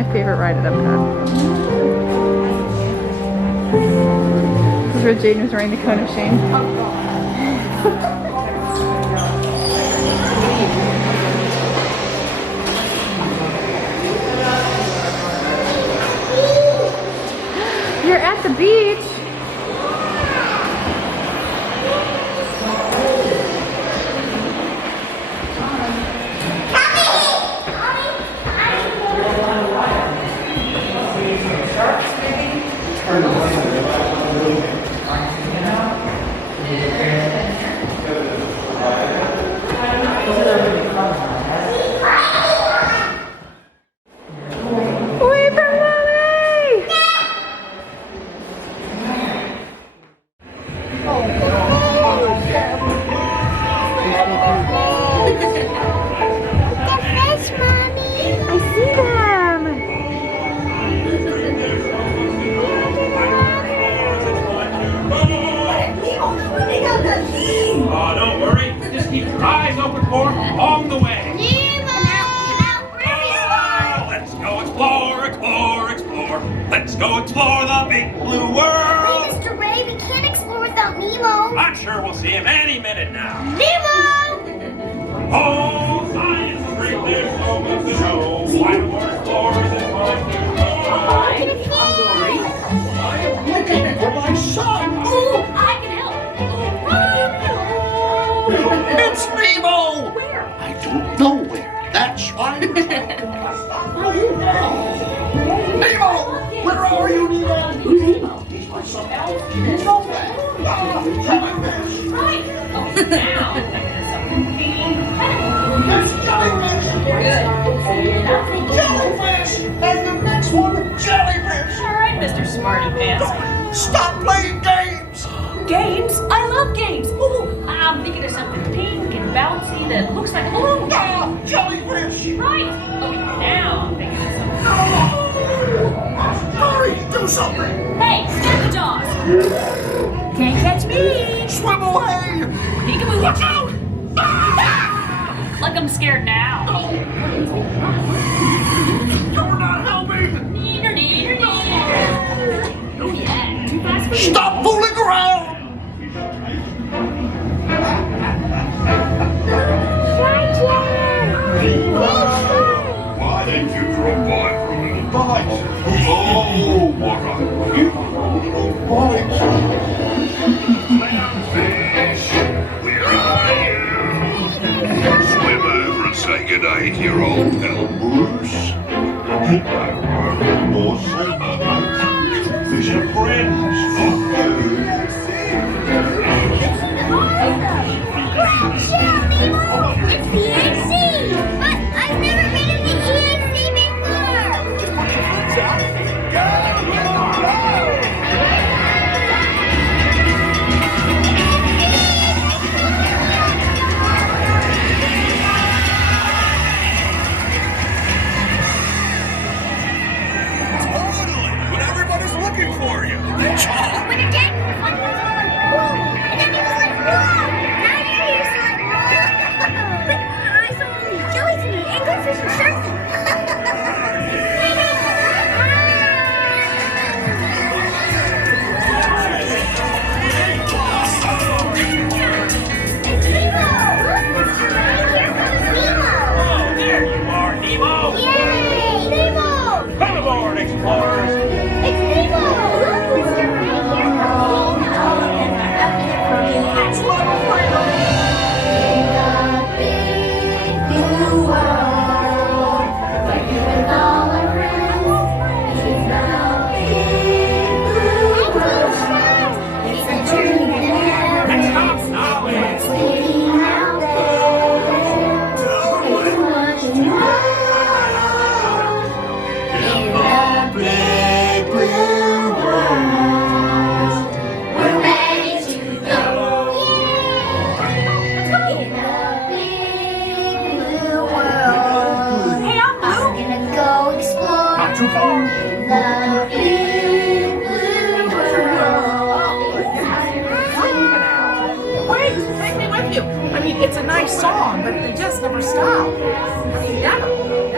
my favorite ride at Epcot. This is where Jaden was wearing the cone of shame. You're at the beach. Wait for Mommy! The fish, Mommy! I see them! Oh, don't worry. Just keep your eyes open for him along the way. Nemo! Let's go explore, explore, explore. Let's go explore the big blue world. Hey, Mr. Ray, we can't explore without Nemo. I'm sure we'll see him any minute now. Nemo! Oh, science is great. There's so much to know. Why don't we explore this one? Looking for my son! Ooh, I can help. It's Nemo! Where? I don't know where. That's why I'm Nemo! Where are you, Nemo? Who's Nemo? He's my son. Nowhere. Jellyfish! Right. Oh, now. It's jellyfish! Jellyfish! And the next one, jellyfish! All right, Mr. Smarty Pants. Stop playing games! Games? I love games. Ooh, I'm thinking of something pink and bouncy that looks like a balloon. Ah, jellyfish! Right. Okay, now I'm thinking of something. Hurry, do something! Hey, step the jaws. Can't catch me. Swim away! Peekaboo. Watch out! Like I'm scared now. You're not helping! Neener, neener, neener. Oh yeah, too fast for you. Stop fooling around! Why don't you drop by for a little bite? Oh, what a beautiful little bite! Clownfish, where are you? Swim over and say good day to your old pal Bruce. Don't worry, more summer. Fish are friends, not food. It's the EAC! But I've never been in the EAC before! Totally. When everybody's looking for you. When a dad was like, whoa! And then he was like, whoa! Now you're here, so like, whoa! But I saw only jellyfish and goldfish and sharks. It's Nemo! Look, Mr. Ray, here comes Nemo! Oh, there you are, Nemo. Yay! Nemo! Come aboard, explorers. It's Nemo! Look, Mr. Ray, here comes Wait, take me with you. I mean, it's a nice song, but they just never stop. I mean, never.